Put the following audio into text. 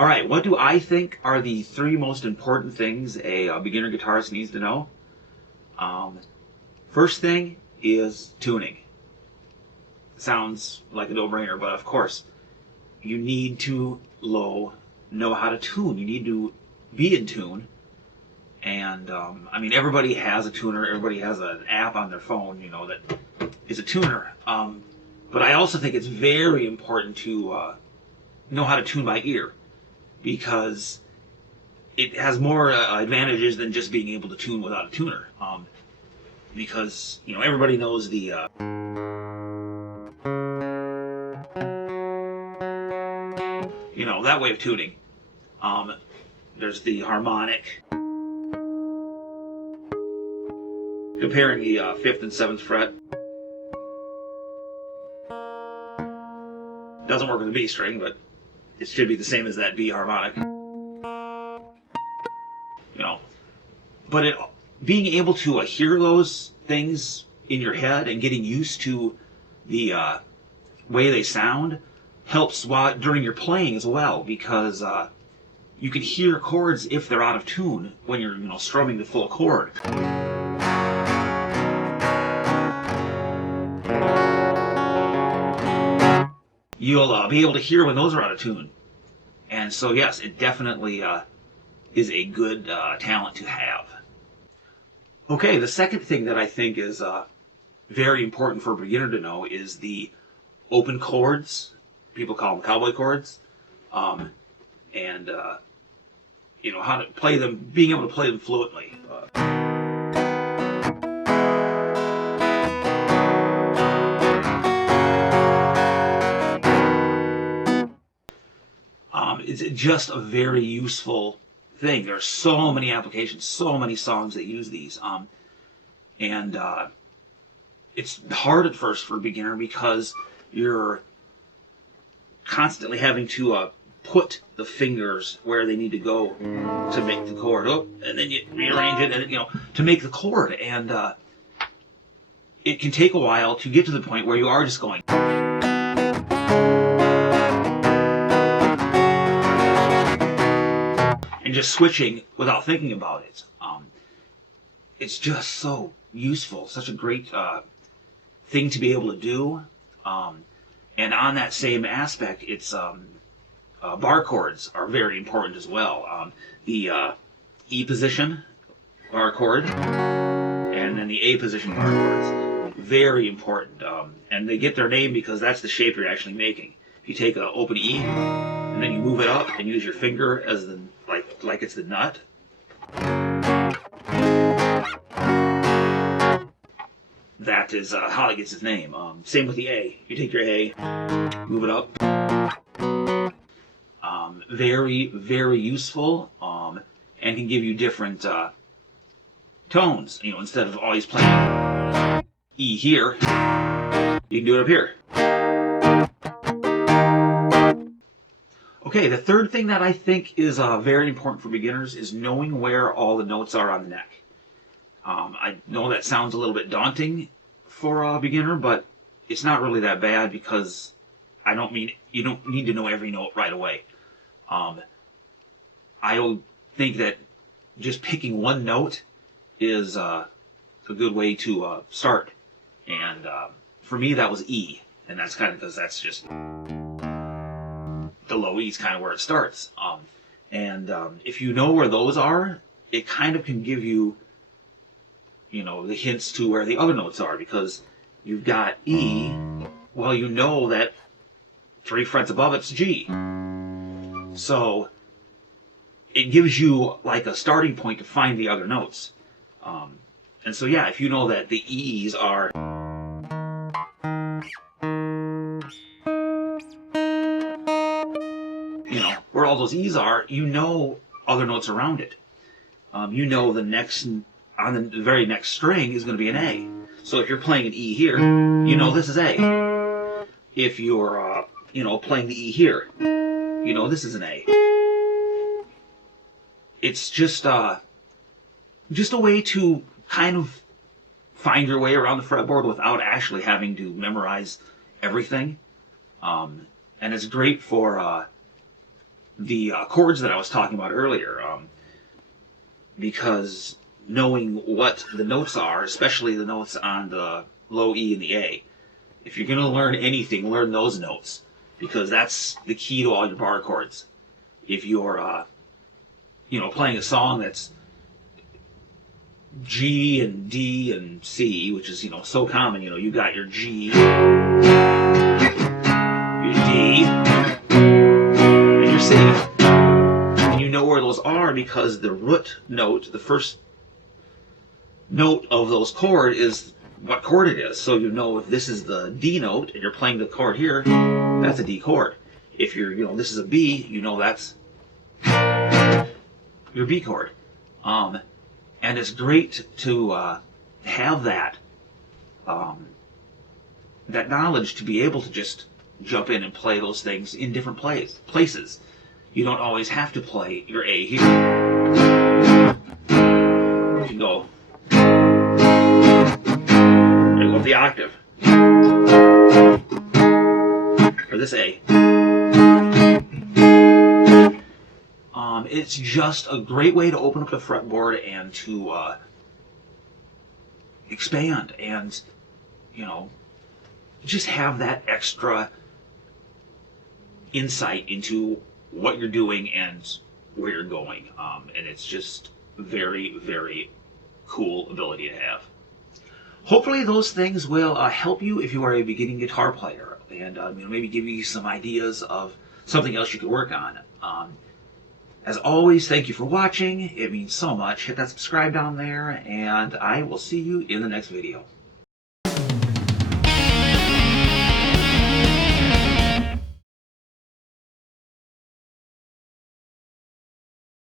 All right, what do I think are the three most important things a beginner guitarist needs to know? First thing is tuning. Sounds like a no-brainer, but of course, you need to know how to tune. You need to be in tune. And I mean, everybody has a tuner. Everybody has an app on their phone, that is a tuner. But I also think it's very important to know how to tune by ear, because it has more advantages than just being able to tune without a tuner. Because everybody knows the that way of tuning. There's the harmonic, comparing the 5th and 7th fret. Doesn't work with the B string, but it should be the same as that B harmonic. But being able to hear those things in your head and getting used to the way they sound helps during your playing as well, because you can hear chords if they're out of tune when you're strumming the full chord. You'll be able to hear when those are out of tune. And so yes, it definitely is a good talent to have. Okay, the second thing that I think is very important for a beginner to know is the open chords. People call them cowboy chords. And how to play them, being able to play them fluently. It's just a very useful thing. There are so many applications, so many songs that use these. And it's hard at first for a beginner because you're constantly having to put the fingers where they need to go to make the chord. And then you rearrange it, and to make the chord. And it can take a while to get to the point where you are just going. And just switching without thinking about it. It's just so useful, such a great thing to be able to do. And on that same aspect, it's bar chords are very important as well. The E position bar chord, and then the A position bar chords, very important. And they get their name because that's the shape you're actually making. If you take an open E, and then you move it up and use your finger as the like it's the nut. That is how it gets its name. Same with the A. You take your A, move it up. Very, very useful, and can give you different tones. Instead of always playing E here, you can do it up here. Okay, the third thing that I think is very important for beginners is knowing where all the notes are on the neck. I know that sounds a little bit daunting for a beginner, but it's not really that bad, because I don't mean you don't need to know every note right away. I think that just picking one note is a good way to start. And for me, that was E, and that's kind of because that's just the low E is kind of where it starts. And if you know where those are, it kind of can give you, the hints to where the other notes are, because you've got E, well, you know that 3 frets above it's G. So it gives you like a starting point to find the other notes. And so yeah, if you know that the E's are where all those E's are, other notes around it. The next, on the very next string is going to be an A. So if you're playing an E here, this is A. If you're, playing the E here, this is an A. It's just a way to kind of find your way around the fretboard without actually having to memorize everything. And it's great for the chords that I was talking about earlier, because knowing what the notes are, especially the notes on the low E and the A, if you're going to learn anything, learn those notes, because that's the key to all your bar chords. If you're, playing a song that's G and D and C, which is, so common, you got your G, your D, and your C. And you know where those are because the root note, the first note of those chord is what chord it is. So you know if this is the D note and you're playing the chord here, that's a D chord. If you're, this is a B, that's your B chord. And it's great to have that that knowledge to be able to just jump in and play those things in different places. You don't always have to play your A here. You can go the octave for this A. It's just a great way to open up the fretboard and to expand and just have that extra insight into what you're doing and where you're going. And it's just very, very cool ability to have. Hopefully those things will help you if you are a beginning guitar player, and maybe give you some ideas of something else you could work on. As always, thank you for watching. It means so much. Hit that subscribe down there, and I will see you in the next video.